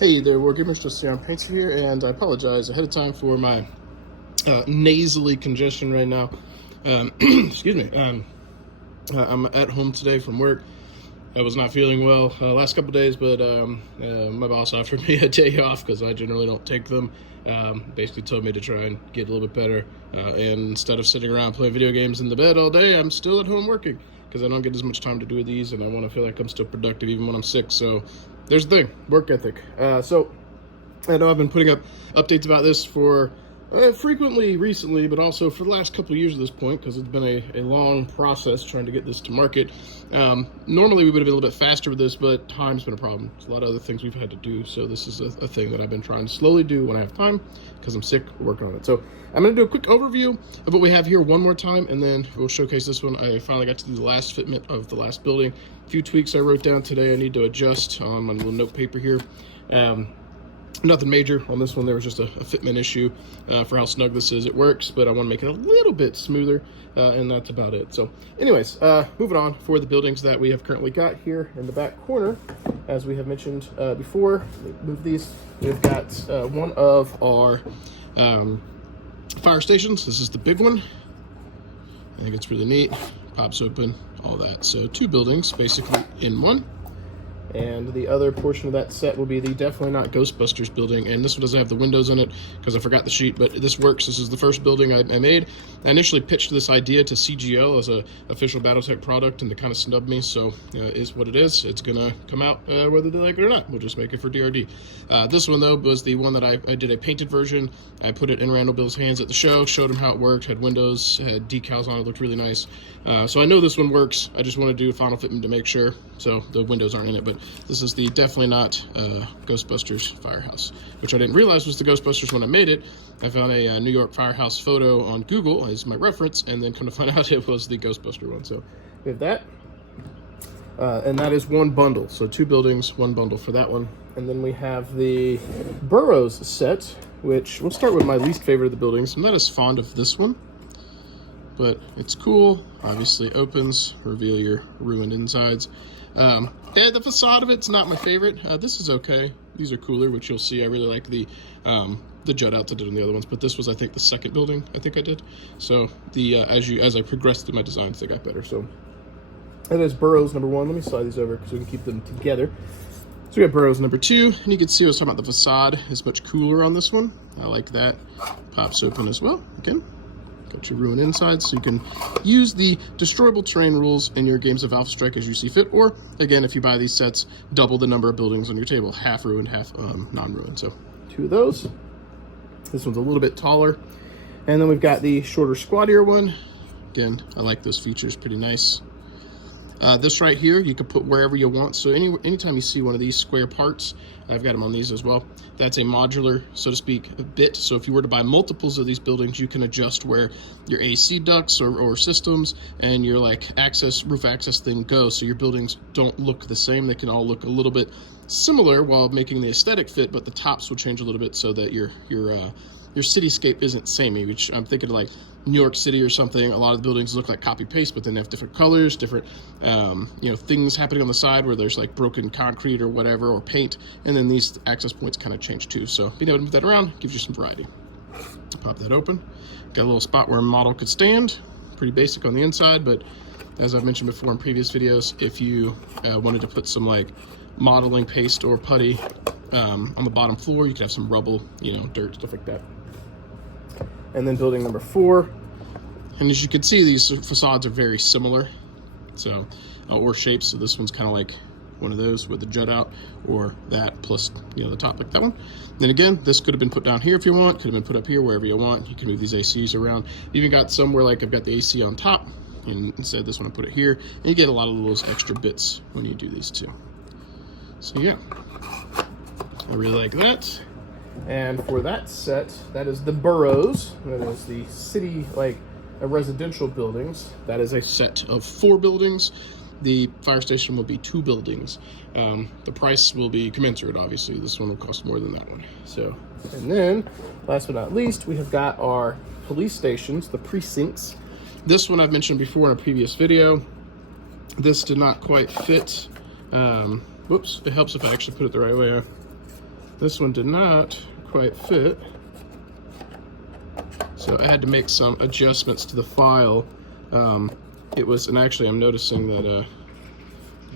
Hey there, War Gamers, just here on Painter here, and I apologize ahead of time for my nasally congestion right now. Excuse me. I'm at home today from work. I was not feeling well last couple days, but my boss offered me a day off because I generally don't take them. Basically told me to try and get a little bit better, and instead of sitting around playing video games in the bed all day, I'm still at home working because I don't get as much time to do these, and I want to feel like I'm still productive even when I'm sick. So there's the thing, work ethic. So I know I've been putting up updates about this for frequently recently, but also for the last couple of years at this point, because it's been a long process trying to get this to market. Normally we would have been a little bit faster with this, but time's been a problem. There's a lot of other things we've had to do, so this is a thing that I've been trying to slowly do when I have time, because I'm sick, working on it. So I'm going to do a quick overview of what we have here one more time, and then we'll showcase this one. I finally got to do the last fitment of the last building. A few tweaks I wrote down today I need to adjust on my little note paper here. Nothing major on this one. There was just a fitment issue for how snug this is. It works, but I want to make it a little bit smoother, and that's about it. So anyways, moving on for the buildings that we have currently got here in the back corner. As we have mentioned before, move these. We've got one of our fire stations. This is the big one. I think it's really neat. Pops open, all that. So two buildings basically in one. And the other portion of that set will be the definitely not Ghostbusters building, and this one doesn't have the windows in it because I forgot the sheet, but this works. This is the first building I made. I initially pitched this idea to CGL as an official Battletech product, and they kind of snubbed me, so it is what it is. It's gonna come out whether they like it or not. We'll just make it for DRD. This one though was the one that I did a painted version. I put it in Randall Bill's hands at the show, showed him how it worked, had windows, had decals on it, looked really nice. So I know this one works. I just want to do a final fitment to make sure, so the windows aren't in it, but this is the definitely not Ghostbusters firehouse, which I didn't realize was the Ghostbusters when I made it. I found a New York firehouse photo on Google as my reference, and then come to find out it was the Ghostbuster one. So we have that, and that is one bundle. So two buildings, one bundle for that one. And then we have the Burrows set, which we'll start with my least favorite of the buildings. I'm not as fond of this one, but it's cool. Obviously opens, reveal your ruined insides. And the facade of it's not my favorite. This is okay. These are cooler, which you'll see. I really like the jut outs I did on the other ones, but this was, I think, the second building I think I did. So the as I progressed through my designs, they got better. So that is Burrows number one. Let me slide these over so we can keep them together. So we have Burrows number two, and you can see I was talking about the facade is much cooler on this one. I like that. Pops open as well. Again, got your ruined inside, so you can use the destroyable terrain rules in your games of Alpha Strike as you see fit, or again, if you buy these sets, double the number of buildings on your table, half ruined, half non-ruined. So two of those. This one's a little bit taller, and then we've got the shorter, squattier one. Again, I like those features, pretty nice. This right here, you can put wherever you want. So anytime you see one of these square parts, I've got them on these as well, that's a modular, so to speak, bit. So if you were to buy multiples of these buildings, you can adjust where your AC ducts or systems and your like roof access thing goes. So your buildings don't look the same. They can all look a little bit similar while making the aesthetic fit, but the tops will change a little bit so that your cityscape isn't samey, which I'm thinking of like New York City or something. A lot of the buildings look like copy paste, but then they have different colors, different things happening on the side where there's like broken concrete or whatever, or paint, and then these access points kind of change too. So being able to move that around gives you some variety. Pop that open. Got a little spot where a model could stand. Pretty basic on the inside, but as I've mentioned before in previous videos, if you wanted to put some like modeling paste or putty on the bottom floor, you could have some rubble, dirt, stuff like that. And then building number four, and as you can see, these facades are very similar, so or shapes. So this one's kind of like one of those with the jut out, or that plus the top like that one. Then again, this could have been put down here if you want, could have been put up here, wherever you want. You can move these ACs around. Even got some where like I've got the AC on top, and instead this one I put it here, and you get a lot of those extra bits when you do these too. So yeah, I really like that. And for that set, that is the Burrows. That is the city, like residential buildings. That is a set of 4 buildings. The fire station will be 2 buildings. The price will be commensurate, obviously. This one will cost more than that one. So, and then, last but not least, we have got our police stations, the precincts. This one I've mentioned before in a previous video. This did not quite fit. Whoops, it helps if I actually put it the right way. This one did not quite fit, so I had to make some adjustments to the file. It was, and actually I'm noticing that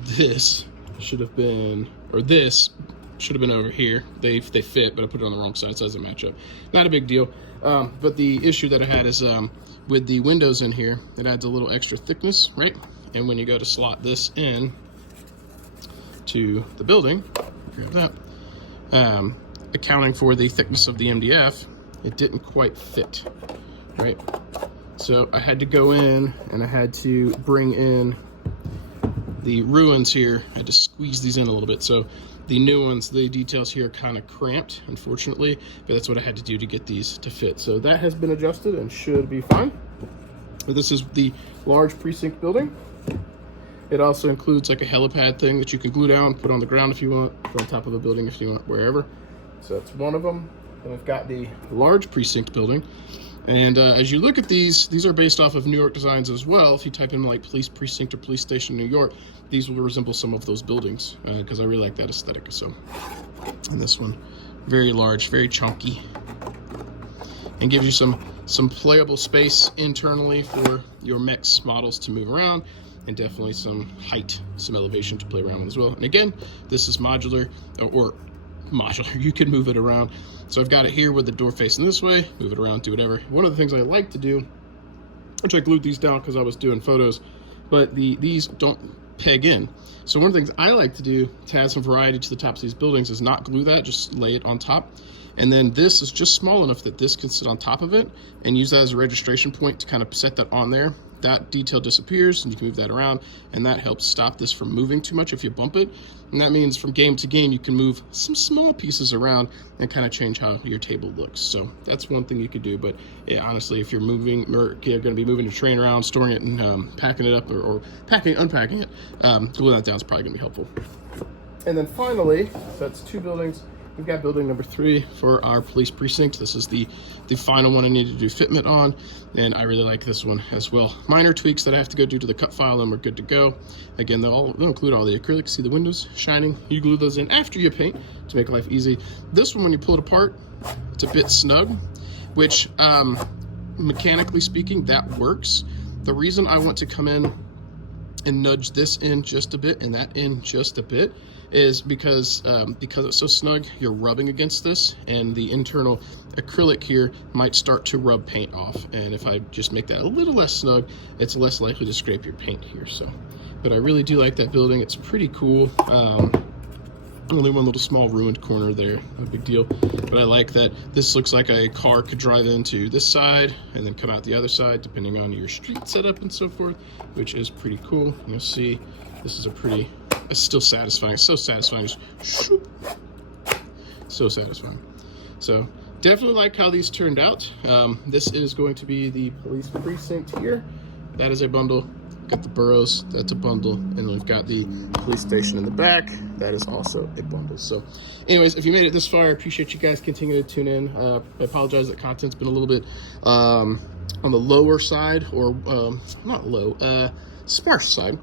this should have been, or this should have been over here. They fit, but I put it on the wrong side, so it doesn't match up. Not a big deal. But the issue that I had is with the windows in here, it adds a little extra thickness, right? And when you go to slot this in to the building, grab that, accounting for the thickness of the MDF, it didn't quite fit, right? So I had to go in and I had to bring in the ruins here. I had to squeeze these in a little bit. So the new ones, the details here are kind of cramped, unfortunately, but that's what I had to do to get these to fit. So that has been adjusted and should be fine. But this is the large precinct building. It also includes like a helipad thing that you can glue down, put on the ground if you want, put on top of a building if you want, wherever. So that's one of them. And we've got the large precinct building. And as you look at these are based off of New York designs as well. If you type in like police precinct or police station New York, these will resemble some of those buildings because I really like that aesthetic. So, and this one, very large, very chunky, and gives you some playable space internally for your mechs models to move around, and definitely some height, some elevation to play around with as well. And again, this is modular, or modular, you can move it around. So I've got it here with the door facing this way, move it around, do whatever. One of the things I like to do, which I glued these down because I was doing photos, but these don't peg in. So one of the things I like to do to add some variety to the tops of these buildings is not glue that, just lay it on top. And then this is just small enough that this can sit on top of it and use that as a registration point to kind of set that on there. That detail disappears and you can move that around, and that helps stop this from moving too much if you bump it. And that means from game to game you can move some small pieces around and kind of change how your table looks. So that's one thing you could do. But yeah, honestly, if you're moving, or you're going to be moving your train around, storing it and packing it up, or unpacking it, gluing that down is probably going to be helpful. And then finally, so that's two buildings. We've got building number 3 for our police precinct. This is the final one I need to do fitment on, and I really like this one as well. Minor tweaks that I have to go do to the cut file, and we're good to go. Again, they'll include all the acrylics. See the windows shining? You glue those in after you paint to make life easy. This one, when you pull it apart, it's a bit snug, which mechanically speaking, that works. The reason I want to come in and nudge this in just a bit and that in just a bit is because it's so snug, you're rubbing against this, and the internal acrylic here might start to rub paint off. And if I just make that a little less snug, it's less likely to scrape your paint here. So, but I really do like that building. It's pretty cool. Only one little small ruined corner there, no big deal. But I like that this looks like a car could drive into this side and then come out the other side, depending on your street setup and so forth, which is pretty cool. You'll see this is it's still satisfying. It's so satisfying. Just shoop. So satisfying. So definitely like how these turned out. This is going to be the police precinct here. That is a bundle. Got the Burrows, that's a bundle, and then we've got the police station in the back. That is also a bundle. So anyways, if you made it this far, I appreciate you guys continuing to tune in. I apologize that content's been a little bit on the lower side, or not low, sparse side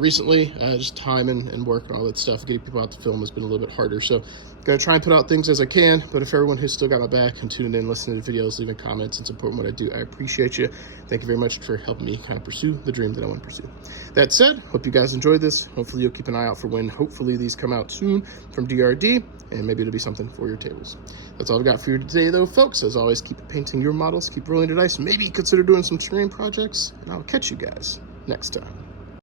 recently. Just time and work and all that stuff, getting people out to film has been a little bit harder. So gonna try and put out things as I can, but if everyone who's still got my back and tuning in, listening to videos, leaving comments and supporting what I do, I appreciate you. Thank you very much for helping me kind of pursue the dream that I want to pursue. That said, hope you guys enjoyed this. Hopefully you'll keep an eye out for when hopefully these come out soon from DRD, and maybe it'll be something for your tables. That's all I've got for you today though, folks. As always, keep painting your models, keep rolling the dice, maybe consider doing some terrain projects, and I'll catch you guys next time.